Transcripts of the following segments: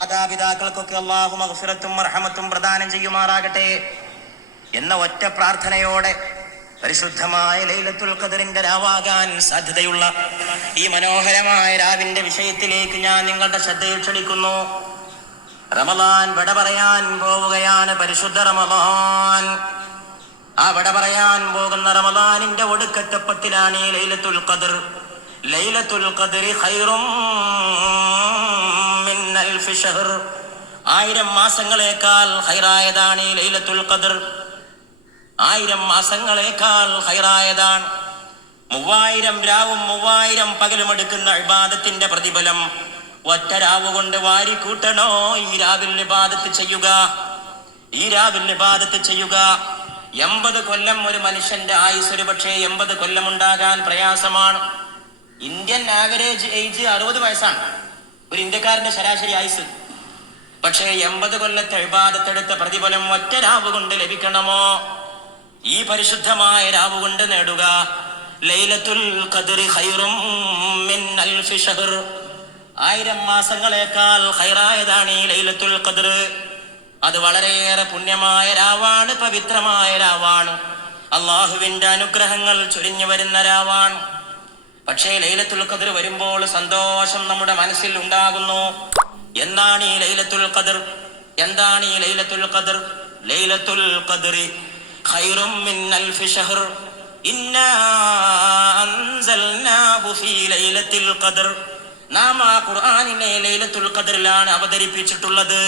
മാതാപിതാക്കൾക്കൊക്കെ അല്ലാഹു മഗ്ഫിറത്തും റഹ്മത്തും പ്രദാനം ചെയ്യുമാറാകട്ടെ എന്ന ഒറ്റ പ്രാർത്ഥനയോടെ പരിശുദ്ധമായ ലൈലത്തുൽ ഖദറിന്റെ രാവാകാൻ സാധ്യതയുള്ള ഈ മനോഹരമായ രാവിന്റെ വിഷയത്തിലേക്ക് ഞാൻ നിങ്ങളുടെ ശ്രദ്ധയിൽ ക്ഷണിക്കുന്നു. റമളാൻ വിട പറയാൻ പോവുകയാണ്. പരിശുദ്ധ റമളാൻ. ആ വിട പറയാൻ പോകുന്ന റമളാനിന്റെ ഒടുക്കത്തെ പത്തിലാണ് ഈ ലൈലത്തുൽ ഖദർ. ലൈലത്തുൽ ഖദറി ഖൈറും മിൻ അൽഫി ശഹർ. 1000 മാസങ്ങളേക്കാൾ ഖൈറായതാണ് ഈ ലൈലത്തുൽ ഖദർ. 1000 മാസങ്ങളേക്കാൾ ഖൈറായതാണ്. 3000 രാവും 3000 പകലും എടുക്കുന്ന ഇബാദത്തിന്റെ പ്രതിഫലം ഒറ്റ രാവ് കൊണ്ട് വാരിക്കൂട്ടണോ? ഈ രാവിൽ ഇബാദത്ത് ചെയ്യുക, ഈ രാവിൽ ഇബാദത്ത് ചെയ്യുക. 80 കൊല്ലം ഒരു മനുഷ്യന്റെ ആയുസ് ഒരു പക്ഷേ 80 കൊല്ലം ഉണ്ടാകാൻ പ്രയാസമാണ്. ഇന്ത്യൻ ആവറേജ് ഏജ് 60 വയസ്സാണ് ഒരു ഇന്ത്യക്കാരന്റെ ശരാശരി ആയുസ്. പക്ഷേ 80 കൊല്ലത്തെ ഇബാദത്തെടുത്ത പ്രതിഫലം ഒറ്റ രാവ് കൊണ്ട് ലഭിക്കണമോ? ഈ പരിശുദ്ധമായ രാവ് കൊണ്ട് നേടുക. ലൈലത്തുൽ ഖദ്രി ഖൈറും മിൻ അൽഫി ശഹർ. 1000 മാസങ്ങളേക്കാൾ ഖൈറായതാണ് ഈ ലൈലത്തുൽ ഖദ്ർ. അത് വളരെയേറെ പുണ്യമായ രാവാണ്, പവിത്രമായ രാവാണ്. അള്ളാഹുവിന്റെ അനുഗ്രഹങ്ങൾ ചൊരിഞ്ഞു വരുന്ന രാവാണ്. പക്ഷേ ലൈലത്തുൽ ഖദ്ർ വരുമ്പോൾ സന്തോഷം നമ്മുടെ മനസ്സിൽ ഉണ്ടാകുന്നു. എന്താണ് ഈ ലൈലത്തുൽ ഖദ്ർ? എന്താണ് ഈ ലൈലത്തുൽ ഖദ്ർ? ലൈലത്തുൽ ഖദ്രി ഖൈറും മിൻ അൽഫി ശഹർ. ഇന്നാ അൻസൽനാഹു ഫീ ലൈലത്തുൽ ഖദ്ർ. നാം ആ ഖുർആനിനെ ലൈലത്തുൽ ഖദ്റിലാണ് അവതരിപ്പിച്ചിട്ടുള്ളത്.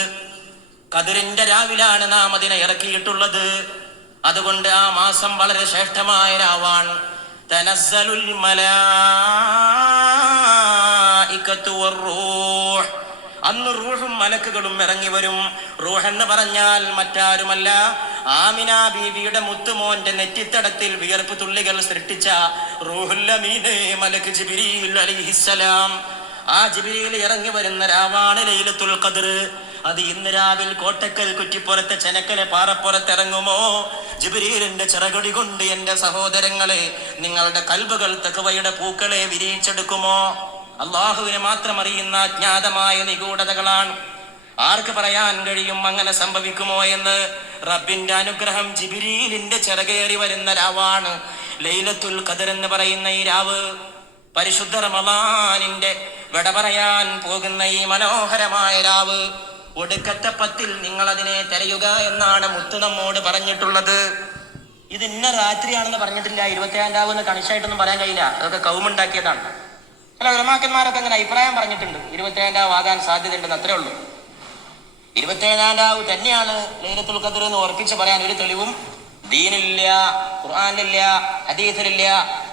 ഖദ്റിന്റെ രാവിലാണ് നാം അതിനെ ഇറക്കിയിട്ടുള്ളത്. അതുകൊണ്ട് ആ മാസം വളരെ ശ്രേഷ്ഠമായ രാവാണ്. തനസ്സലുൽ മലായികത്തു വറൂഹ്. അന്ന് റൂഹും മലക്കുകളും ഇറങ്ങി വരും. റൂഹ് എന്ന് പറഞ്ഞാൽ മറ്റാരുമല്ല, ആമിന ബീവിയുടെ മുത്തുമോന്റെ നെറ്റിത്തടത്തിൽ വിയർപ്പ് തുള്ളികൾ സൃഷ്ടിച്ച റൂഹുൽ അമീൻ മലക്ക് ജിബ്രീൽ അലൈഹിസ്സലാം. ആ ജിബ്രീൽ ഇറങ്ങി വരുന്ന രാവാണ് ലൈലത്തുൽ ഖദ്ർ. അത് ഇന്ന് രാവിൽ കോട്ടക്കൽ കുറ്റിപ്പുറത്തെ ചെനക്കലെ പാറപ്പുറത്തിറങ്ങുമോ? ജിബ്രീലിന്റെ ചിറകടി കൊണ്ട് എന്റെ സഹോദരങ്ങളെ നിങ്ങളുടെ കൽബുകൾ തഖ്വയുടെ പൂക്കളെ വിരിയിച്ചെടുക്കുമോ? അള്ളാഹുവിനെ മാത്രം അറിയുന്ന അജ്ഞാതമായ നിഗൂഢതകളാണ്. ആർക്ക് പറയാൻ കഴിയും അങ്ങനെ സംഭവിക്കുമോ എന്ന്? റബ്ബിന്റെ അനുഗ്രഹം ജിബ്രീലിന്റെ ചിറകേറി വരുന്ന രാവാണ് ലൈലത്തുൽ ഖദ്ർ എന്ന് പറയുന്ന ഈ രാവ്. പരിശുദ്ധ റമളാനിന്റെ വിട പറയാൻ പോകുന്ന ഈ മനോഹരമായ രാവ്, ഒടുക്കത്തെ 10 നിങ്ങൾ അതിനെ തിരയുക എന്നാണ് മുത്ത് നമ്മോട് പറഞ്ഞിട്ടുള്ളത്. ഇത് ഇന്ന രാത്രിയാണെന്ന് പറഞ്ഞിട്ടില്ല. 27 രാവ് എന്ന് കണിശായിട്ടൊന്നും പറയാൻ കഴിയില്ല. അതൊക്കെ കൗമുണ്ടാക്കിയതാണ്. ചില ഉലമാക്കന്മാരൊക്കെ അങ്ങനെ അഭിപ്രായം പറഞ്ഞിട്ടുണ്ട്. 27 രാവ് ആകാൻ സാധ്യതയുണ്ടെന്ന്, അത്രേ ഉള്ളൂ. 27 രാവ് തന്നെയാണ് ലൈലത്തുൽ ഖദ്ർ എന്ന് ഉറപ്പിച്ച് പറയാൻ ഒരു തെളിവും ദീനില്ല, ഖുർആനിലില്ല, ഹദീസിലില്ല.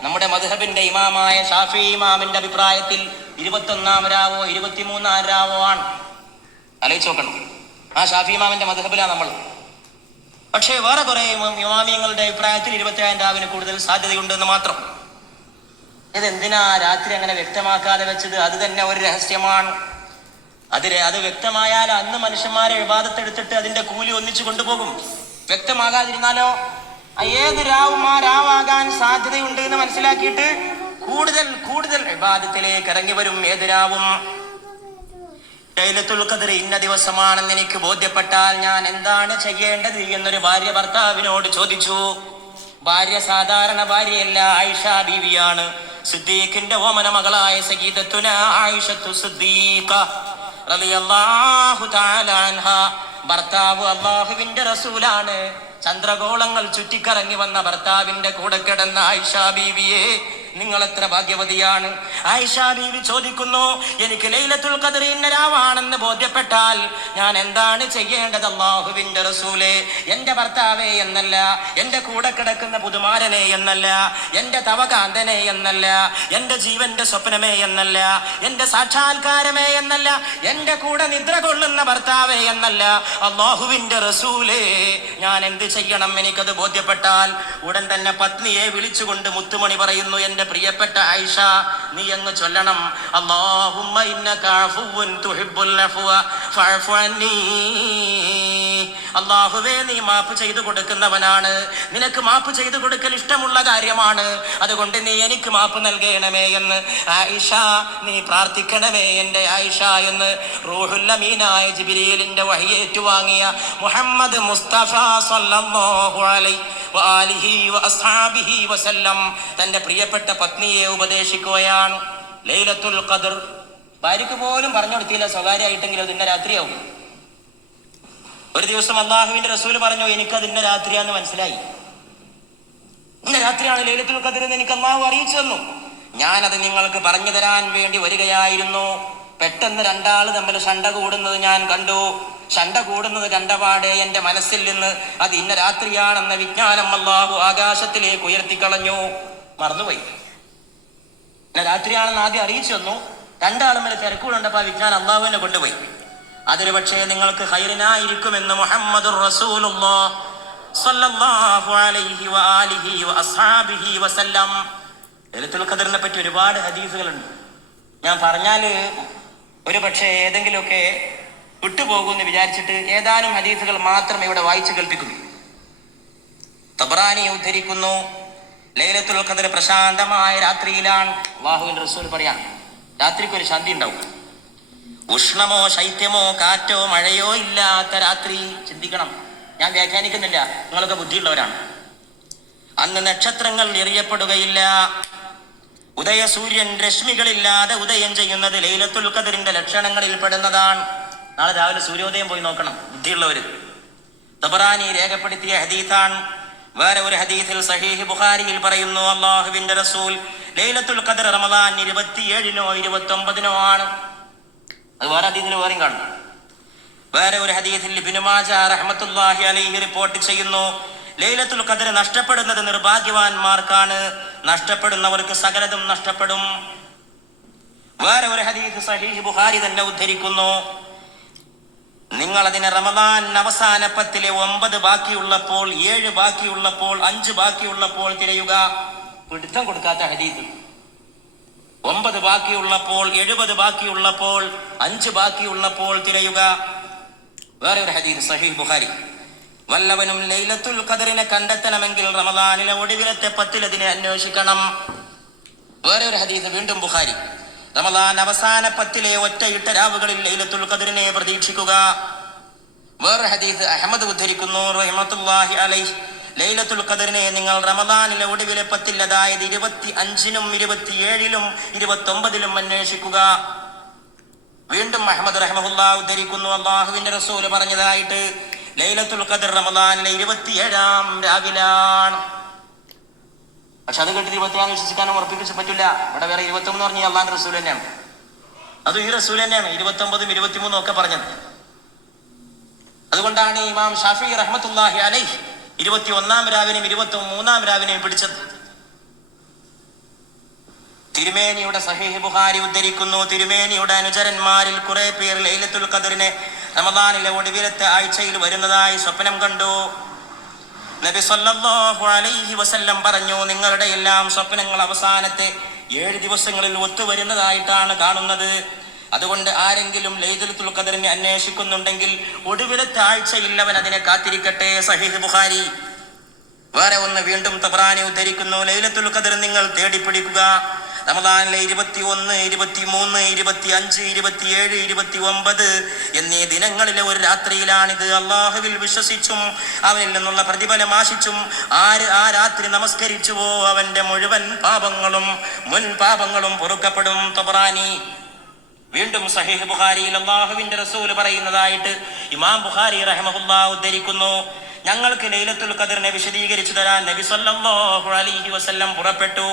നമ്മുടെ മദ്ഹബിന്റെ ഇമാമായ ഷാഫി ഇമാമിന്റെ അഭിപ്രായത്തിൽ 21 രാവോ 23 രാവോ ആണ്. ആലോചിച്ച് നോക്കണം. ആ ഷാഫി ഇമാമിന്റെ മദ്ഹബിലാണ് നമ്മൾ. പക്ഷേ വേറെ കുറെ ഇമാമിയങ്ങളുടെ അഭിപ്രായത്തിൽ 27 രാവിന് കൂടുതൽ സാധ്യതയുണ്ടെന്ന് മാത്രം. ഇതെന്തിനാ രാത്രി അങ്ങനെ വ്യക്തമാക്കാതെ വെച്ചത്? അത് തന്നെ ഒരു രഹസ്യമാണ്. അത് വ്യക്തമായാൽ അന്ന് മനുഷ്യന്മാരെ ഇബാദത്തെടുത്തിട്ട് അതിന്റെ കൂലി ഒന്നിച്ചു കൊണ്ടുപോകും. വ്യക്തമാകാതിരുന്നാലോ ഏത് രാവും ആ രാവാകാൻ സാധ്യതയുണ്ട് എന്ന് മനസ്സിലാക്കിയിട്ട് കൂടുതൽ ഇബാദത്തിലേക്ക് ഇറങ്ങി വരും. ഏത് രാവും ലൈലത്തുൽ ഖദ്ർ ഇന്ന ദിവസമാണെന്ന് എനിക്ക് ബോധ്യപ്പെട്ടാൽ ഞാൻ എന്താണ് ചെയ്യേണ്ടത് എന്നൊരു ഭാര്യ ഭർത്താവിനോട് ചോദിച്ചു. ഭാര്യ സാധാരണ ഭാര്യയല്ല, ആയിഷ ബീവിയാണ്. സിദ്ദീഖിന്റെ ഓമന മകളായ സയ്യിദത്തുന ആയിഷത്തു സിദ്ദീഖ റളിയല്ലാഹു തആല അൻഹ. ഭർത്താവ് അല്ലാഹുവിന്റെ റസൂലാണ്. ചന്ദ്രഗോളങ്ങൾ ചുറ്റിക്കറങ്ങി വന്ന ഭർത്താവിന്റെ കൂടെ കിടന്ന ആയിഷ ബീവിയെ നിങ്ങൾ എത്ര ഭാഗ്യവതിയാണ്. ആയിഷ ബീവി ചോദിക്കുന്നു, എനിക്ക് ലൈലത്തുൽ ഖദ്ർ ഇന്ന രാവാണെന്ന് ബോധ്യപ്പെട്ടാൽ ഞാൻ എന്താണ് ചെയ്യേണ്ടത്? അല്ലാഹുവിന്റെ റസൂലേ, എന്റെ ഭർത്താവേ എന്നല്ല, എന്റെ കൂടെ കിടക്കുന്ന പുതുമാരനെ എന്നല്ല, എന്റെ തവകാന്തനെ എന്നല്ല, എന്റെ ജീവന്റെ സ്വപ്നമേ എന്നല്ല, എന്റെ സാക്ഷാത്കാരമേ എന്നല്ല, എന്റെ കൂടെ നിദ്ര കൊള്ളുന്ന ഭർത്താവേ എന്നല്ല, അല്ലാഹുവിന്റെ റസൂലേ, ഞാൻ എന്ത് ചെയ്യണം? എനിക്കത് ബോധ്യപ്പെട്ടാൽ ഉടൻ തന്നെ പത്നിയെ വിളിച്ചുകൊണ്ട് മുത്തുമണി പറയുന്നു, എന്റെ പ്രിയപ്പെട്ട ആയിഷ, നീ അങ്ങ് ചൊല്ലണം, അല്ലാഹുമ്മ ഇന്നക അഫുവ്വുൻ തുഹിബ്ബുൽ അഫ്വ ഫഅഫു അന്നീ. അല്ലാഹുവേ നീ മാപ്പ് ചെയ്തു കൊടുക്കുന്നവനാണ്, നിനക്ക് മാപ്പ് ചെയ്തു കൊടുക്കൽ ഇഷ്ടമുള്ള കാര്യമാണ്, അതുകൊണ്ട് നീ എനിക്ക് മാപ്പ് നൽകണമേ എന്ന് ആയിഷ നീ പ്രാർത്ഥിക്കണമേ എൻ്റെ ആയിഷ എന്ന് റൂഹുൽ അമീനായ ജിബ്രീലിന്റെ വഹി ഏറ്റുവാങ്ങിയ മുഹമ്മദ് മുസ്തഫ സല്ലല്ലാഹു അലൈഹി വആലിഹി വഅസ്ഹാബിഹി വസല്ലം തന്റെ പ്രിയപ്പെട്ട പത്നിയെ ഉപദേശിക്കുകയാണ്. ലൈലത്തുൽ ഖദ്ർ ഭാര്യക്ക് പോലും പറഞ്ഞു കൊടുത്തില്ല, സ്വകാര്യമായിട്ടെങ്കിലും അത് ഇന്ന രാത്രിയാവും. ഒരു ദിവസം അള്ളാഹുവിന്റെ റസൂല് പറഞ്ഞു, എനിക്കത് ഇന്ന രാത്രിയാന്ന് മനസ്സിലായി, ഇന്ന രാത്രിയാണ് ലൈലത്തുൽ ഖദ്ർ എന്ന് എനിക്ക് അള്ളാഹു അറിയിച്ചു തന്നു. ഞാനത് നിങ്ങൾക്ക് പറഞ്ഞു തരാൻ വേണ്ടി വരികയായിരുന്നു. പെട്ടെന്ന് രണ്ടാള് തമ്മിൽ ശണ്ട കൂടുന്നത് ഞാൻ കണ്ടു. ശണ്ട കൂടുന്നത് കണ്ടപാടെ എന്റെ മനസ്സിൽ നിന്ന് അത് ഇന്ന രാത്രിയാണെന്ന വിജ്ഞാനം അള്ളാഹു ആകാശത്തിലേക്ക് ഉയർത്തിക്കളഞ്ഞു. മറന്നുപോയി. ഇന്ന രാത്രിയാണെന്ന് ആദ്യം അറിയിച്ചു തന്നു. രണ്ടാളും വരെ തിരക്കുകളുണ്ടപ്പോ ആ വിജ്ഞാനം അള്ളാഹുവിനെ കൊണ്ടുപോയി. അതൊരു പക്ഷേ നിങ്ങൾക്ക് ഖൈറിനായിരിക്കുമെന്ന് മുഹമ്മദുർ റസൂലുള്ളാഹി സ്വല്ലല്ലാഹു അലൈഹി വആലിഹി വഅസ്ഹാബിഹി വസല്ലം. ലൈലത്തുൽ ഖദ്റിനെ പറ്റി ഒരുപാട് ഹദീസുകളുണ്ട്. ഞാൻ പറഞ്ഞാല് ഒരു പക്ഷേ ഏതെങ്കിലുമൊക്കെ വിട്ടുപോകുമെന്ന് വിചാരിച്ചിട്ട് ഏതാനും ഹദീസുകൾ മാത്രം ഇവിടെ വായിച്ചു കേൾപ്പിക്കുന്നു. തബ്റാനി ഉദ്ധരിക്കുന്നു, ലൈലത്തുൽ ഖദ്ർ പ്രശാന്തമായ രാത്രിയിലാണ്. അല്ലാഹുവിന്റെ റസൂൽ പറയാം, രാത്രിക്കൊരു ശാന്തി ഉണ്ടാവും. ഉഷ്ണമോ ശൈത്യമോ കാറ്റോ മഴയോ ഇല്ലാത്ത രാത്രി. ചിന്തിക്കണം, ഞാൻ വ്യാഖ്യാനിക്കുന്നില്ല, നിങ്ങളൊക്കെ ബുദ്ധിയുള്ളവരാണ്. അന്ന് നക്ഷത്രങ്ങൾ എറിയപ്പെടുകയില്ല, ഉദയസൂര്യൻ രശ്മികളില്ലാതെ ഉദയം ചെയ്യുന്നത് ലൈലത്തുൽ ഖദ്റിന്റെ ലക്ഷണങ്ങളിൽ പെടുന്നതാണ്. നാളെ രാവിലെ സൂര്യോദയം പോയി നോക്കണം ബുദ്ധിയുള്ളവര്. തബറാനി രേഖപ്പെടുത്തിയ ഹദീസാണ്. വേറെ ഒരു ഹദീസിൽ സഹീഹ് ബുഖാരിയിൽ പറയുന്നു, അല്ലാഹുവിന്റെ റസൂൽ ലൈലത്തുൽ ഖദ്ർ റമദാൻ 27-നോ 29-നോ ആണ്. അത് വേറെ ഹദീസിൽ വേറെയും കാണും. വേറെ ഒരു ഹദീസിൽ ഇബ്നു മാജാ റഹ്മത്തുള്ളാഹി അലൈഹി റിപ്പോർട്ട് ചെയ്യുന്നു, ലൈലത്തുൽ ഖദ്ർ നഷ്ടപ്പെടുന്നത് നിർഭാഗ്യവാന്മാർക്കാണ്, നഷ്ടപ്പെടുന്നവർക്ക് സകലതും നഷ്ടപ്പെടും. വേറെ ഒരു ഹദീസ് സഹീഹ് ബുഖാരി തന്നെ ഉദ്ധരിക്കുന്നു, നിങ്ങൾ അതിനെ റമദാൻ അവസാന 10-ലെ 9 ബാക്കിയുള്ളപ്പോൾ, 7 ബാക്കിയുള്ളപ്പോൾ, 5 ബാക്കിയുള്ളപ്പോൾ തിരയുക. പിടുത്തം കൊടുക്കാത്ത ഹദീസ്. 9 ബാക്കിയുള്ളപ്പോൾ, 70 ബാക്കിയുള്ളപ്പോൾ, 5 ബാക്കിയുള്ളപ്പോൾ തിരയുക. വേറെ ഒരു ഹദീസ് സഹീഹ് ബുഖാരി, വല്ലവനും ലൈലത്തുൽ ഖദ്റിനെ കണ്ടെത്തണമെങ്കിൽ റമദാനിലെ ഒടുവിലത്തെ 10-ൽ അതിനെ അന്വേഷിക്കണം. വേറെ ഒരു ഹദീസ് വീണ്ടും ബുഖാരി, റമദാൻ അവസാന 10-ലെ ഒറ്റയിട്ട രാവുകളിൽ ലൈലത്തുൽ ഖദ്റിനെ പ്രതീക്ഷിക്കുക. വേറെ ഹദീസ് അഹ്മദ് ഉദ്ധരിക്കുന്നു റഹ്മത്തുള്ളാഹി അലൈഹി, ലൈലത്തുൽ ഖദ്റിനെ നിങ്ങൾ റമദാനിലെ ഒടുവിലെ 10-ൽ, അതായത് 25-നും 27-ലും 29-ലും അന്വേഷിക്കുക. വീണ്ടും അഹ്മദ് റഹ്മഹുല്ലാഹ് ഉദ്ധരിക്കുന്നു, അല്ലാഹുവിന്റെ റസൂൽ പറഞ്ഞതായിട്ട്, ലൈലത്തുൽ ഖദ്ർ റമദാനിലെ 27-ാം രാവിലാണ്. പക്ഷെ അത് കേട്ടിട്ട് 27 വിശ്വസിക്കാനും ഉറപ്പിച്ച് പറ്റില്ല. ഇവിടെ വേറെ 23 പറഞ്ഞ അള്ളാന്റെ റസൂൽ തന്നെയാണ്. അതും ഈ റസൂൽ തന്നെയാണ് 29-ഉം 23-ഉം ഒക്കെ പറഞ്ഞത്. അതുകൊണ്ടാണ് ഇമാം ഷാഫി റഹ്മത്തുള്ളാഹി അലൈഹി 21-ാം രാവിനെയും 23-ാം രാവിനെയും പിടിച്ചത്. തിരുമേനിയുടെ സഹീഹ് ബുഖാരി ഉദ്ധരിക്കുന്നു, തിരുമേനിയുടെ അനുചരന്മാരിൽ കുറെ പേർ ലൈലത്തുൽ ഖദ്റിനെ റമദാനിലെ ഒടുവിലത്തെ ആഴ്ചയിൽ വരുന്നതായി സ്വപ്നം കണ്ടു. നബി സല്ലല്ലാഹു അലൈഹി വസല്ലം പറഞ്ഞു, നിങ്ങളുടെ എല്ലാം സ്വപ്നങ്ങൾ അവസാനത്തെ 7 ദിവസങ്ങളിൽ ഒത്തുവരുന്നതായിട്ടാണ് കാണുന്നത്. അതുകൊണ്ട് ആരെങ്കിലും ലൈലത്തുൽ ഖദ്റിനെ അന്വേഷിക്കുന്നുണ്ടെങ്കിൽ ഒടുവിലത്തെ ആഴ്ചയിൽ അവൻ അതിനെ കാത്തിരിക്കട്ടെ. സഹീഹ് ബുഖാരി. വേറെ ഒന്ന് വീണ്ടും തബ്റാനി ഉദ്ധരിക്കുന്നു, ലൈലത്തുൽ ഖദ്ർ നിങ്ങൾ തേടിപ്പിടിക്കുക. റമദാനിലെ 21, 23, 25, 27, 29 എന്നീ ദിനങ്ങളിലെ ഒരു രാത്രിയിലാണിത്. അള്ളാഹുവിൽ വിശ്വസിച്ചും അവനിൽ നിന്നുള്ള പ്രതിഫലം ആശിച്ചും ആര് ആ രാത്രി നമസ്കരിച്ചുവോ അവന്റെ മുഴുവൻ പാപങ്ങളും മുൻ പാപങ്ങളും പൊറുക്കപ്പെടും. തബ്റാനി. വീണ്ടും സഹീഹ് ബുഖാരിയിൽ അല്ലാഹുവിന്റെ റസൂൽ പറയുന്നതായിട്ട് ഇമാം ബുഖാരി റഹ്മഹുല്ലാഹ് ഉദ്ധരിക്കുന്നു, ഞങ്ങൾക്ക് ലൈലത്തുൽ ഖദ്റിനെ വിശദീകരിച്ചു തരാൻ നബി സല്ലല്ലാഹു അലൈഹി വസല്ലം പുറപ്പെട്ടു.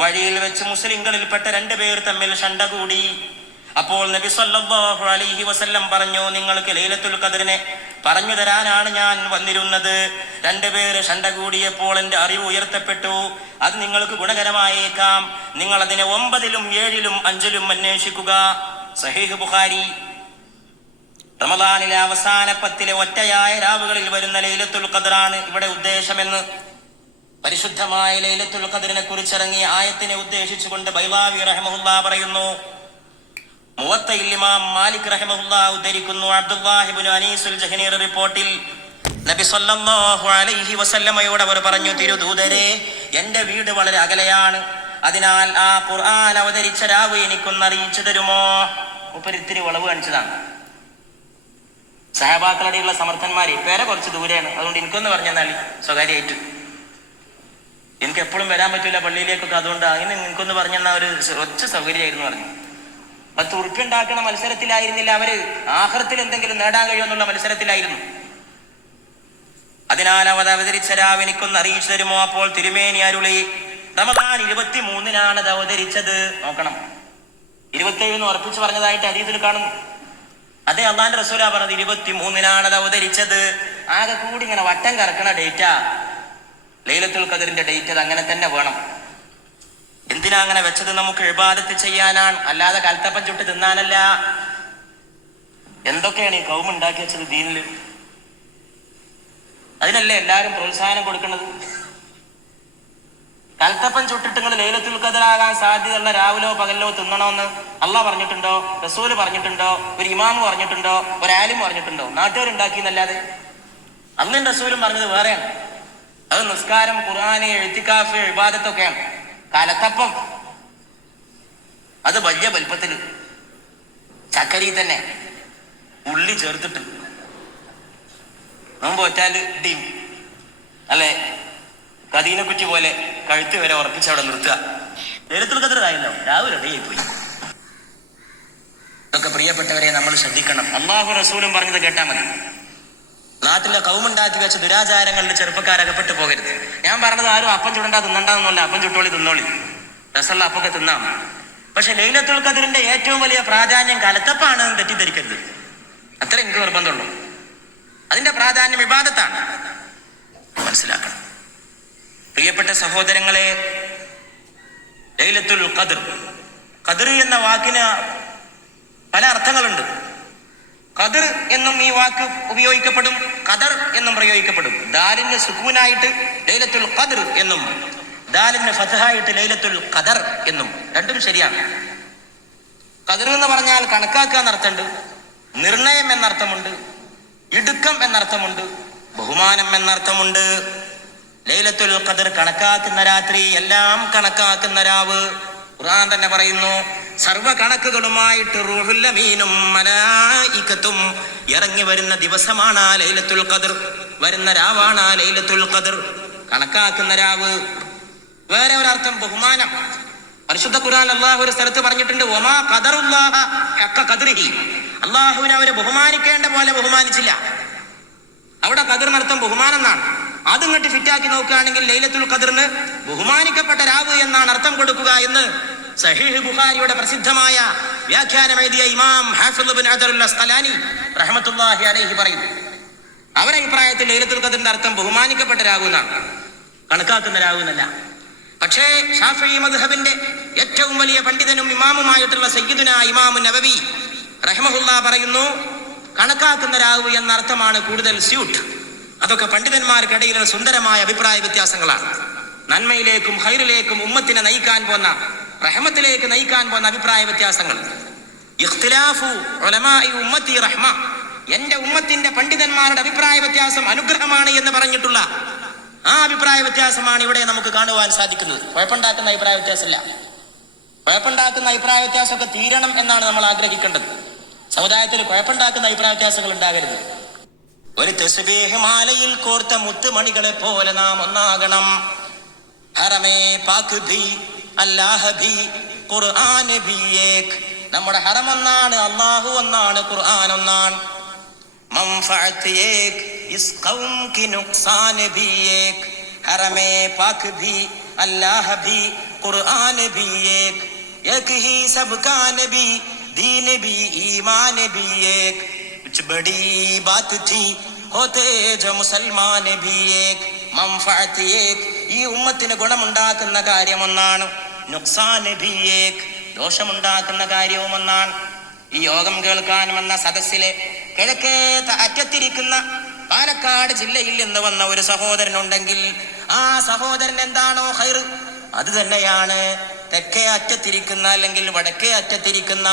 വഴിയിൽ വെച്ച് മുസ്ലിംകളിൽപ്പെട്ട 2 പേർ തമ്മിൽ ശണ്ട കൂടി. അപ്പോൾ നബി സല്ലല്ലാഹു അലൈഹി വസല്ലം പറഞ്ഞു, നിങ്ങൾക്ക് ലൈലത്തുൽ ഖദ്റിനെ പറഞ്ഞു തരാനാണ് ഞാൻ വന്നിരുന്നത്. 2 പേര് ശണ്ട കൂടിയപ്പോൾ എന്റെ അറിവ് ഉയർത്തപ്പെട്ടു. അത് നിങ്ങൾക്ക് ഗുണകരമായേക്കാം. നിങ്ങൾ അതിനെ 9-ലും 7-ലും 5-ലും അന്വേഷിക്കുക. സഹീഹ് ബുഖാരി. റമദാനിലെ അവസാന 10-ലെ ഒറ്റയായ രാവുകളിൽ വരുന്ന ലൈലത്തുൽ ഖദ്റാണ് ഇവിടെ ഉദ്ദേശമെന്ന് പരിശുദ്ധമായ ലൈലത്തുൽ ഖദ്റിനെ കുറിച്ചിറങ്ങിയ ആയത്തിനെ ഉദ്ദേശിച്ചുകൊണ്ട് ബൈളാവി റഹ്മഹുല്ലാഹ് പറയുന്നു, മുവത്തയിൽ ഇമാം മാലിക് റഹിമഹുല്ലാഹ് ഉദ്ധരിക്കുന്നു, അബ്ദുല്ലാഹി ഇബ്നു അനീസുൽ ജഹ്നീർ റിപ്പോർട്ടിൽ നബി സല്ലല്ലാഹു അലൈഹി വസല്ലമയോട് അവർ പറഞ്ഞു, തിരുദൂതരെ, എന്റെ വീട് വളരെ അകലെയാണ്, അതിനാൽ ആ ഖുർആൻ അവതരിച്ച രാവ് എനിക്കൊന്ന് അറിയിച്ചു തരുമോ? മുപ്പരിത്തിരി വളവ് കാണിച്ചതാണ്. സഹാബാക്കളുടെയുള്ള സമർത്ഥന്മാര് പേരെ കുറച്ച് ദൂരെയാണ്, അതുകൊണ്ട് എനിക്കൊന്ന് പറഞ്ഞാൽ സ്വകാര്യമായിട്ട് എനിക്ക് എപ്പോഴും വരാൻ പറ്റൂല പള്ളിയിലേക്കൊക്കെ, അതുകൊണ്ട് അങ്ങനെ നിനക്കൊന്ന് പറഞ്ഞെന്ന ഒരു ഒറ്റ സൗകര്യമായിരുന്നു പറഞ്ഞു. 10 ഉറുപ്പ്യ ഉണ്ടാക്കുന്ന മത്സരത്തിലായിരുന്നില്ല അവര്, ആഖിറത്തിൽ എന്തെങ്കിലും നേടാൻ കഴിയുമെന്നുള്ള മത്സരത്തിലായിരുന്നു. അതിനാൽ അവ അവതരിച്ച രാവ് എനിക്കൊന്ന് അറിയിച്ചു തരുമോ? അപ്പോൾ തിരുമേനി അരുളി, റമദാൻ 23-നാണ് അത് അവതരിച്ചത്. നോക്കണം, 27 ഉറപ്പിച്ച് പറഞ്ഞതായിട്ട് ഹദീസിൽ കാണുന്നു. അതേ അള്ളാന്റെ റസൂലാ പറഞ്ഞത് 23-നാണ് അത് അവതരിച്ചത്. ആകെ കൂടി ഇങ്ങനെ വട്ടം കറക്കണ ഡേറ്റാ ലൈലത്തുൽ ഖദറിന്റെ ഡേറ്റ്. അത് അങ്ങനെ തന്നെ വേണം. എന്തിനാ അങ്ങനെ വെച്ചത്? നമുക്ക് ഇബാദത്ത് ചെയ്യാനാണ്, അല്ലാതെ കൽത്തപ്പം ചുട്ട് തിന്നാനല്ല. എന്തൊക്കെയാണ് ഈ കൗമ ഉണ്ടാക്കി വെച്ചത് ദീനില്? അതിനല്ലേ എല്ലാരും പ്രോത്സാഹനം കൊടുക്കുന്നത്. കൽത്തപ്പം ചുട്ടിട്ട് നിങ്ങൾ ലൈലത്തുൽ ഖദറാകാൻ സാധ്യതയുള്ള രാവിലോ പകലിലോ തിന്നണമെന്ന് അള്ളാഹ് പറഞ്ഞിട്ടുണ്ടോ? റസൂല് പറഞ്ഞിട്ടുണ്ടോ? ഒരു ഇമാമ് പറഞ്ഞിട്ടുണ്ടോ? ഒരു ആലിം പറഞ്ഞിട്ടുണ്ടോ? നാട്ടുകാരുണ്ടാക്കി എന്നല്ലാതെ. അന്നും റസൂലും പറഞ്ഞത് വേറെയാണ്. അത് നിസ്കാരം, ഖുർആന്, എഴുത്തിക്കാഫ്, ഇബാദത്തൊക്കെയാണ്. കലത്തപ്പം അത് വലിയ വലുപ്പത്തില് ചക്കരി തന്നെ ഉള്ളി ചേർത്തിട്ട് നോമ്പ് വെച്ചാല് ഡീം അല്ലെ, കദീനക്കുറ്റി പോലെ കഴുത്ത് വരെ ഉറപ്പിച്ച് അവിടെ നിർത്തുക. ലൈലത്തുൽ ഖദർ ആയല്ലോ, രാവിലെ റെഡിയായി പോയി. ഇതൊക്കെ പ്രിയപ്പെട്ടവരെ നമ്മൾ ശ്രദ്ധിക്കണം. അള്ളാഹു റസൂലും പറഞ്ഞത് കേട്ടാൽ മതി. നാട്ടിലെ കൗമുണ്ടാക്കി വെച്ച ദുരാചാരങ്ങളിൽ ചെറുപ്പക്കാരകപ്പെട്ടു പോകരുത്. ഞാൻ പറഞ്ഞത് ആരും അപ്പം ചുടണ്ട തിന്നണ്ടെന്നല്ല, അപ്പം ചുട്ടോളി തിന്നോളി, രസമുള്ള അപ്പൊക്കെ തിന്നാം. പക്ഷെ ലൈലത്തുൽ ഖദറിന്റെ ഏറ്റവും വലിയ പ്രാധാന്യം കലത്തപ്പാണ് തെറ്റിദ്ധരിക്കരുത്. അത്ര എനിക്ക് നിർബന്ധമുള്ളൂ. അതിന്റെ പ്രാധാന്യം ഇബാദത്താണ്, മനസ്സിലാക്കണം. പ്രിയപ്പെട്ട സഹോദരങ്ങളെ, ലൈലത്തുൽ ഖദർ, ഖദർ എന്ന വാക്കിന് പല അർത്ഥങ്ങളുണ്ട്. ഖദർ എന്നും ഈ വാക്ക് ഉപയോഗിക്കപ്പെടും, ഖദർ എന്നും പ്രയോഗിക്കപ്പെടും. ദാലിന് സുക്കൂനായിട്ട് ലൈലത്തുൽ ഖദർ എന്നും, ദാലിന് ഫത്ഹായിട്ട് ലൈലത്തുൽ ഖദർ എന്നും, രണ്ടും ശരിയാണ്. ഖദർ എന്ന് പറഞ്ഞാൽ കണക്കാക്കുക എന്നർത്ഥമുണ്ട്, നിർണയം എന്നർത്ഥമുണ്ട്, ഇടുക്കം എന്നർത്ഥമുണ്ട്, ബഹുമാനം എന്നർത്ഥമുണ്ട്. ലൈലത്തുൽ ഖദർ കണക്കാക്കുന്ന രാത്രി, എല്ലാം കണക്കാക്കുന്ന രാവ്. ഖുർആൻ തന്നെ പറയുന്നു, സർവ കണക്കുകളുമായിട്ട് റൂഹുൽ അമീനും മലായികത്തും ഇറങ്ങി വരുന്ന ദിവസമാണ് ആ ലൈലത്തുൽ ഖദർ, വരുന്ന രാവാണ് ആ ലൈലത്തുൽ ഖദർ, കണക്കാക്കുന്ന രാവ്. വേറെ ഒരർത്ഥം ബഹുമാനം. പരിശുദ്ധ ഖുർആൻ അല്ലാഹു ഒരു സ്ഥലത്ത് പറഞ്ഞിട്ടുണ്ട്, വമാ ഖദറുല്ലാഹ ഹഖ ഖദ്രിഹി, അല്ലാഹുവിനെ അവരെ ബഹുമാനിക്കേണ്ട പോലെ ബഹുമാനിച്ചില്ല. അവിടെ ഖദറിനർത്ഥം ബഹുമാനം എന്നാണ്. അതിങ്ങോട്ട് ഫിറ്റാക്കി നോക്കുകയാണെങ്കിൽ ലൈലത്തുൽ ഖദറിന് ബഹുമാനിക്കപ്പെട്ട രാവ് എന്നാണ് അർത്ഥം കൊടുക്കുക എന്ന് സഹീഹ് ബുഖാരിയുടെ പ്രസിദ്ധമായ വ്യാഖ്യാനം എഴുതിയ ഇമാം ഹാഫിദ് ഇബ്നു ഹജറുൽ അസ്ഖലാനി റഹ്മത്തുള്ളാഹി അലൈഹി പറയുന്നു. അവരുടെ അഭിപ്രായത്തിൽ ലൈലത്തുൽ ഖദറിന്റെ അർത്ഥം ബഹുമാനിക്കപ്പെട്ട രാവ് എന്നാണ്, കണക്കാക്കുന്ന രാവ് എന്നല്ല. പക്ഷേ ശാഫിഈ മദ്ഹബിന്റെ ഏറ്റവും വലിയ പണ്ഡിതനും ഇമാമുമായിട്ടുള്ള സയ്യിദുന ഇമാം നവവി റഹ്മഹുല്ലാഹ് പറയുന്നു, കണക്കാക്കുന്ന രാവ് എന്ന അർത്ഥമാണ് കൂടുതൽ സ്യൂട്ട്. അതൊക്കെ പണ്ഡിതന്മാർക്കിടയിലുള്ള സുന്ദരമായ അഭിപ്രായ വ്യത്യാസങ്ങളാണ്. നന്മയിലേക്കും ഹൈറിലേക്കും ഉമ്മത്തിനെ നയിക്കാൻ പോന്ന, റഹ്മത്തിലേക്ക് നയിക്കാൻ പോന്ന അഭിപ്രായ വ്യത്യാസങ്ങൾ. ഇഖ്തിലാഫു ഉലമാഇ ഉമ്മത്തി റഹ്മ, എന്റെ ഉമ്മത്തിന്റെ പണ്ഡിതന്മാരുടെ അഭിപ്രായ വ്യത്യാസം അനുഗ്രഹമാണ് എന്ന് പറഞ്ഞിട്ടുള്ള ആ അഭിപ്രായ വ്യത്യാസമാണ് ഇവിടെ നമുക്ക് കാണുവാൻ സാധിക്കുന്നത്. കുഴപ്പമുണ്ടാക്കുന്ന അഭിപ്രായ വ്യത്യാസമല്ല. കുഴപ്പമുണ്ടാക്കുന്ന അഭിപ്രായ വ്യത്യാസമൊക്കെ തീരണം എന്നാണ് നമ്മൾ ആഗ്രഹിക്കേണ്ടത്. സമുദായത്തിൽ കുഴപ്പമുണ്ടാക്കുന്ന അഭിപ്രായ വ്യത്യാസങ്ങൾ ഉണ്ടാകരുത്. ഒരു തസ്ബീഹ് മാലയിൽ കോർത്ത മുത്തുമണികളെ പോലെ നാം ഒന്നാകണം. ഹറമേ പാക് ഭി അല്ലാഹ് ഭി ഖുർആൻ ഭി ഏക്, നമ്മുടെ ഹറം ഒന്നാണ്, അല്ലാഹു ഒന്നാണ്, ഖുർആൻ ഒന്നാണ്. മൻഫഅത്ത് ഏക് ഇസ് ഖൗം കി നുഖ്സാൻ ഭി ഏക്, ഹറമേ പാക് ഭി അല്ലാഹ് ഭി ഖുർആൻ ഭി ഏക്, ഏക് ഹി സബ്കാ നബി ദീൻ ഭി ഈമാൻ ഭി ഏക്, कुछ बड़ी बात थी होते जो मुसलमान भी एक, मंफअत एक, ഈ ഉമ്മത്തിന് ഗുണമുണ്ടാക്കുന്ന കാര്യം ഒന്നാണ്, നുക്സാൻ ഭി ഏക്, ദോഷമുണ്ടാക്കുന്ന കാര്യവും ഒന്നാണ്. ഈ യോഗം കേൾക്കാൻ വന്ന സദസ്സിലെ കിഴക്കേ അറ്റത്തിരിക്കുന്ന പാലക്കാട് ജില്ലയിൽ നിന്ന് വന്ന ഒരു സഹോദരനുണ്ടെങ്കിൽ ആ സഹോദരൻ എന്താണോ ഖൈർ അത് തന്നെയാണ് തെക്കേ അറ്റത്തിരിക്കുന്ന അല്ലെങ്കിൽ വടക്കേ അറ്റത്തിരിക്കുന്ന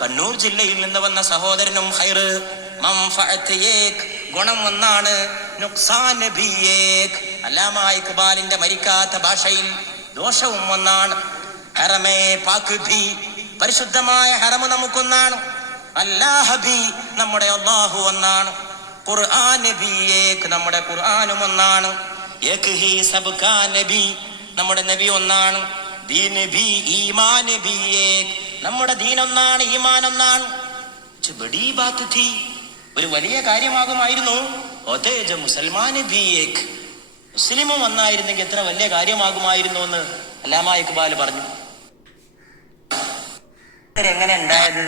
കണ്ണൂർ ജില്ലയിൽ നിന്ന് വന്ന സഹോദരനും ഖൈറ് മൻഫഅത്ത് ഏക്, ഗുണം ഒന്നാണ്, നുഖ്സാൻ ബി ഏക്. അല്ലാമ ഇഖ്ബാലിന്റെ മരിക്കാത്ത ഭാഷയിൽ ദോഷവും ഒന്നാണ്. ഹറമേ പാക് ഭി, പരിശുദ്ധമായ ഹറമ് നമുക്കൊന്നാണ്. അല്ലാഹ് ഭി, നമ്മുടെ അല്ലാഹു ഒന്നാണ്. ഖുർആൻ ഭി ഏക്, നമ്മുടെ ഖുർആനും ഒന്നാണ്. ഏക് ഹി സബ്കാ നബി, നമ്മുടെ നബി ഒന്നാണ്. ദീൻ ഭി ഈമാൻ ഭി ഏക്, നമ്മുടെ ദീൻ ഒന്നാണ്, ഈമാൻ ഒന്നാണ്. ബഡി ബാത്ത് ഥി, ഒരു വലിയ കാര്യമാകുമായിരുന്നു. ഒതേജ മുസൽമാൻ ഭി ഏക്, മുസ്ലിമും ഒന്നായിരുന്നെങ്കിൽ എത്ര വലിയ കാര്യമാകുമായിരുന്നു എന്ന് അല്ലാമ ഇഖ്ബാൽ പറഞ്ഞു. എങ്ങനെ ഉണ്ടായത്?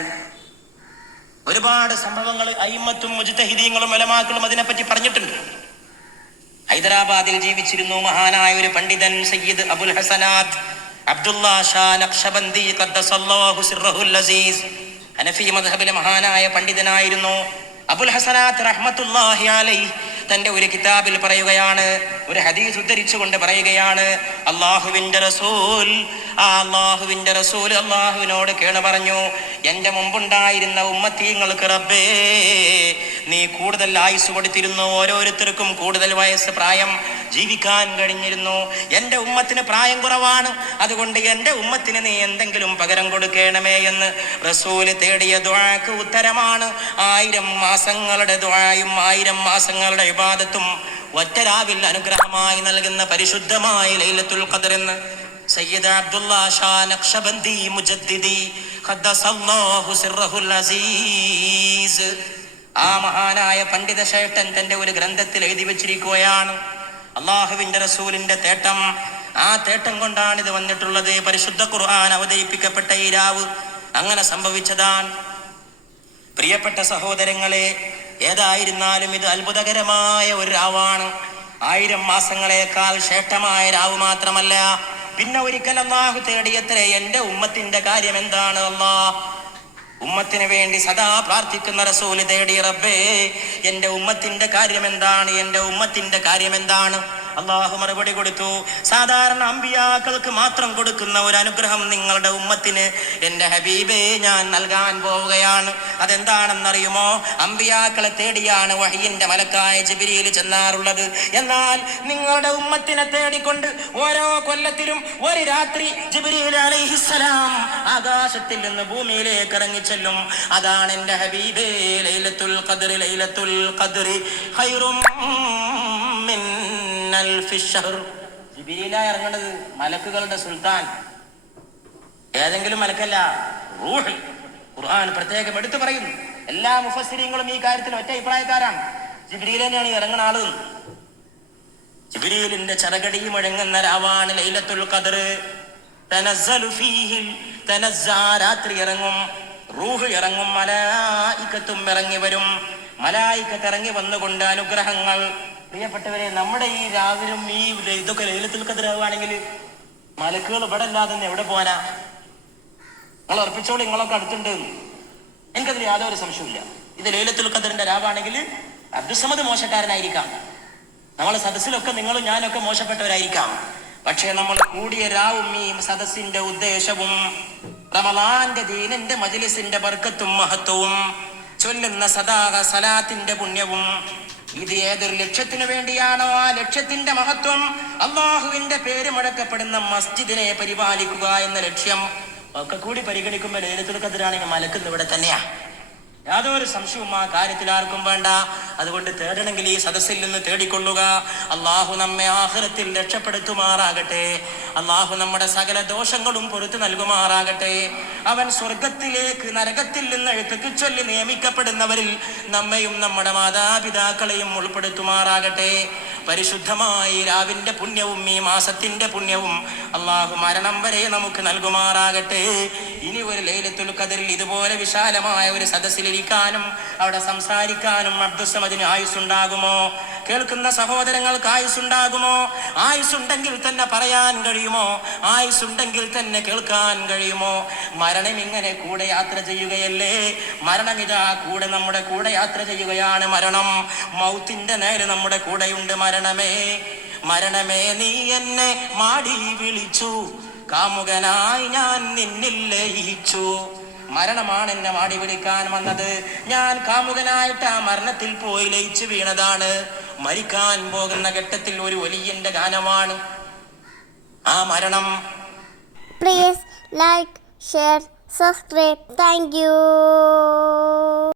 ഒരുപാട് സംഭവങ്ങൾ അയിമ്മത്തും മുജ്തഹിദീങ്ങളും ഉലമാക്കളും അതിനെപ്പറ്റി പറഞ്ഞിട്ടുണ്ട്. ഹൈദരാബാദിൽ ജീവിച്ചിരുന്നു മഹാനായ ഒരു പണ്ഡിതൻ സയ്യിദ് അബുൽ ഹസനാത്ത് അബ്ദുല്ലാ ഷാ നഖ്ശബന്ദി ഖദ്ദസല്ലാഹു സിർറഹുൽ അസീസ്. ഹനഫി മദ്ഹബിലെ മഹാനായ പണ്ഡിതനായിരുന്നു. അബുൽ ഹസനാത്ത് റഹ്മത്തുള്ളാഹി അലൈഹി തന്റെ ഒരു കിതാബിൽ പറയുകയാണ്, ഒരു ഹദീസ് ഉദ്ധരിച്ചുകൊണ്ട് പറയുകയാണ്, അള്ളാഹുവിന്റെ റസൂൽ അള്ളാഹുവിനോട് കേണ പറഞ്ഞു, എന്റെ മുമ്പുണ്ടായിരുന്ന ഉമ്മത്തീങ്ങൾക്ക് റബ്ബേ നീ കൂടുതൽ ആയുസ് കൊടുത്തിരുന്നു, ഓരോരുത്തർക്കും കൂടുതൽ വയസ്സ് പ്രായം ജീവിക്കാൻ കഴിഞ്ഞിരുന്നു. എന്റെ ഉമ്മത്തിന് പ്രായം കുറവാണ്, അതുകൊണ്ട് എന്റെ ഉമ്മത്തിന് നീ എന്തെങ്കിലും പകരം കൊടുക്കണമേ എന്ന് റസൂല് തേടിയ ദുആക്ക് ഉത്തരമാണ് 1000 മാസങ്ങളുടെ ദുആയും 1000 മാസങ്ങളുടെ ഇബാദത്തും ഒറ്റ രാവിൽ അനുഗ്രഹമായി നൽകുന്ന പരിശുദ്ധമായ ലൈലത്തുൽ ഖദ്ർ എന്ന് സയ്യിദ് അബ്ദുല്ലാ ഷാ നഖ്ശബന്ദി മുജദ്ദിദി ഖദ്ദസല്ലാഹു സിർറഹുൽ അസീസ്, ആ മഹാനായ പണ്ഡിത ശ്രേഷ്ഠൻ തന്റെ ഒരു ഗ്രന്ഥത്തിൽ എഴുതി വെച്ചിരിക്കുകയാണ് അള്ളാഹുവിന്റെ റസൂലിന്റെ തേട്ടം. ആ തേട്ടം കൊണ്ടാണ് ഇത് വന്നിട്ടുള്ളത്. പരിശുദ്ധ ഖുർആൻ അവതരിപ്പിക്കപ്പെട്ട ഈ രാവ് അങ്ങനെ സംഭവിച്ചതാണ്. പ്രിയപ്പെട്ട സഹോദരങ്ങളെ, ഏതായിരുന്നാലും ഇത് അത്ഭുതകരമായ ഒരു രാവാണ്. 1000 മാസങ്ങളെക്കാൾ ശ്രേഷ്ഠമായ രാവ് മാത്രമല്ല, പിന്നെ ഒരിക്കൽ അള്ളാഹു തേടിയത്രേ, എന്റെ ഉമ്മത്തിന്റെ കാര്യം എന്താണ്? ഉമ്മത്തിന് വേണ്ടി സദാ പ്രാർത്ഥിക്കുന്ന റസൂല് തേടി, റബ്ബേ എന്റെ ഉമ്മത്തിന്റെ കാര്യം എന്താണ്, എന്റെ ഉമ്മത്തിന്റെ കാര്യം എന്താണ്? അള്ളാഹു മറുപടി കൊടുത്തു, സാധാരണ അമ്പിയാക്കൾക്ക് മാത്രം കൊടുക്കുന്ന ഒരു അനുഗ്രഹം നിങ്ങളുടെ ഉമ്മത്തിന് എന്റെ ഹബീബേ ഞാൻ നൽകാൻ പോവുകയാണ്. അതെന്താണെന്നറിയുമോ? അമ്പിയാക്കളെ തേടിയാണ് വഹയിന്റെ മലക്കായ ജിബ്രീൽ ചെന്നാറുള്ളത്. എന്നാൽ നിങ്ങളുടെ ഉമ്മത്തിനെ തേടിക്കൊണ്ട് ഓരോ കൊല്ലത്തിലും ഒരു രാത്രി ജിബ്രീൽ അലൈഹിസ്സലാം ആകാശത്തിൽ നിന്ന് ഭൂമിയിലേക്ക് ഇറങ്ങിച്ചെല്ലും. അതാണ് എന്റെ ഹബീബേ ലൈലത്തുൽ ഖദ്ർ. ലൈലത്തുൽ ഖദ്ർ ഖൈറും മിൻ ജിബ്രീലായി ഇറങ്ങേണ്ടത് മലക്കുകളുടെ സുൽത്താൻ, ഏതെങ്കിലും മലക്കല്ല, റൂഹ്. ഖുർആൻ പ്രത്യേകം എടുത്തു പറയുന്നു. എല്ലാ മുഫസ്സിരീങ്ങളും ഈ കാര്യത്തിൽ ഒറ്റ അഭിപ്രായക്കാരാണ്. ജിബ്രീൽ തന്നെയാണ് ഇറങ്ങുന്ന ആള്. ജിബ്രീലിന്റെ ചരകടി മുഴങ്ങുന്ന രാവാണ് ലൈലത്തുൽ ഖദ്ർ. തനസ്സലു ഫീഹിൽ തനസ്സാ, രാത്രി ഇറങ്ങും, റൂഹ് ഇറങ്ങും, മലായികത്തും ഇറങ്ങി വരും. മലായികത്ത് ഇറങ്ങി വന്നുകൊണ്ട് അനുഗ്രഹങ്ങൾ. പ്രിയപ്പെട്ടവരെ, നമ്മുടെ ഈ രാവിലും ഈ ഇതൊക്കെ ലൈലത്തുൽ ഖദ്ർ ആവുകയാണെങ്കിൽ മലക്കുകൾ ഇവിടെ അല്ലാതെ എവിടെ പോകാനാ? നിങ്ങൾ ഉറപ്പിച്ചോളൂ, നിങ്ങളൊക്കെ അടുത്തുണ്ട്. എനിക്കതിൽ യാതൊരു സംശയമില്ല. ഇത് ലൈലത്തുൽ ഖദ്റിന്റെ രാവാണെങ്കിൽ അബ്ദുസ്സമദ് മോശക്കാരനായിരിക്കാം, നമ്മളെ സദസ്സിലൊക്കെ നിങ്ങളും ഞാനൊക്കെ മോശപ്പെട്ടവരായിരിക്കാം. പക്ഷെ നമ്മൾ കൂടിയ രാവും ഈ സദസ്സിന്റെ ഉദ്ദേശവും റമളാന്റെ ദീനിന്റെ മജ്ലിസിന്റെ ബർക്കത്തും മഹത്വവും ചൊല്ലുന്ന സദാഹ സലാത്തിന്റെ പുണ്യവും, ഇത് ഏതൊരു ലക്ഷ്യത്തിനു വേണ്ടിയാണോ ആ ലക്ഷ്യത്തിന്റെ മഹത്വം, അള്ളാഹുവിന്റെ പേര് മുഴക്കപ്പെടുന്ന മസ്ജിദിനെ പരിപാലിക്കുക എന്ന ലക്ഷ്യം ഒക്കെ കൂടി പരിഗണിക്കുമ്പോൾ ലൈലത്തുൽ ഖദ്റാണെങ്കിൽ മലക്കുന്ന ഇവിടെ തന്നെയാ. യാതൊരു സംശയവും ആ കാര്യത്തിൽ ആർക്കും വേണ്ട. അതുകൊണ്ട് തേടണമെങ്കിൽ ഈ സദസ്സിൽ നിന്ന് തേടിക്കൊള്ളുക. അള്ളാഹു നമ്മെ ആഖിറത്തിൽ രക്ഷപ്പെടുത്തുമാറാകട്ടെ. അള്ളാഹു നമ്മുടെ സകല ദോഷങ്ങളും പൊറുത്തു നൽകുമാറാകട്ടെ. അവൻ സ്വർഗത്തിലേക്ക് നരകത്തിൽ നിന്ന് എഴുത്തുക്ക് ചൊല്ലി നിയമിക്കപ്പെടുന്നവരിൽ നമ്മയും നമ്മുടെ മാതാപിതാക്കളെയും ഉൾപ്പെടുത്തുമാറാകട്ടെ. പരിശുദ്ധമായി രാവിന്റെ പുണ്യവും ഈ മാസത്തിന്റെ പുണ്യവും അള്ളാഹു മരണം വരെ നമുക്ക് നൽകുമാറാകട്ടെ. ഇനി ഒരു ലൈലത്തുൽ ഖദ്റിൽ ഇതുപോലെ വിശാലമായ ഒരു സദസ്സിലിരിക്കാനും അവിടെ സംസാരിക്കാനും അബ്ദുസ്സമദിന് ആയുസ്സുണ്ടാകുമോ? കേൾക്കുന്ന സഹോദരങ്ങൾക്ക് ആയുസ്സുണ്ടാകുമോ? ആയുസ്സുണ്ടെങ്കിൽ തന്നെ പറയാൻ കഴിയുമോ? ആയുസ്സുണ്ടെങ്കിൽ തന്നെ കേൾക്കാൻ കഴിയുമോ? മരണം ഇങ്ങനെ കൂടെ യാത്ര ചെയ്യുകയല്ലേ? മരണം ഇതാ കൂടെ നമ്മുടെ കൂടെ യാത്ര ചെയ്യുകയാണ്. മരണം മൗത്തിന്റെ നേരെ നമ്മുടെ കൂടെയുണ്ട്. മരണമേ മരണമേ നീ എന്നെ മാടി വിളിച്ചു, കാമുകനായി ഞാൻ നിന്നിൽ ലയിച്ചു. മരണമാണ് എന്നെ മാടി വിളിക്കാൻ വന്നത്. ഞാൻ കാമുകനായിട്ട് ആ മരണത്തിൽ പോയി ലയിച്ചു വീണതാണ്. മരിക്കാൻ പോകുന്ന ഘട്ടത്തിൽ ഒരു വലിയന്റെ ഗാനമാണ് ആ മരണം. Please like, share, subscribe. Thank you.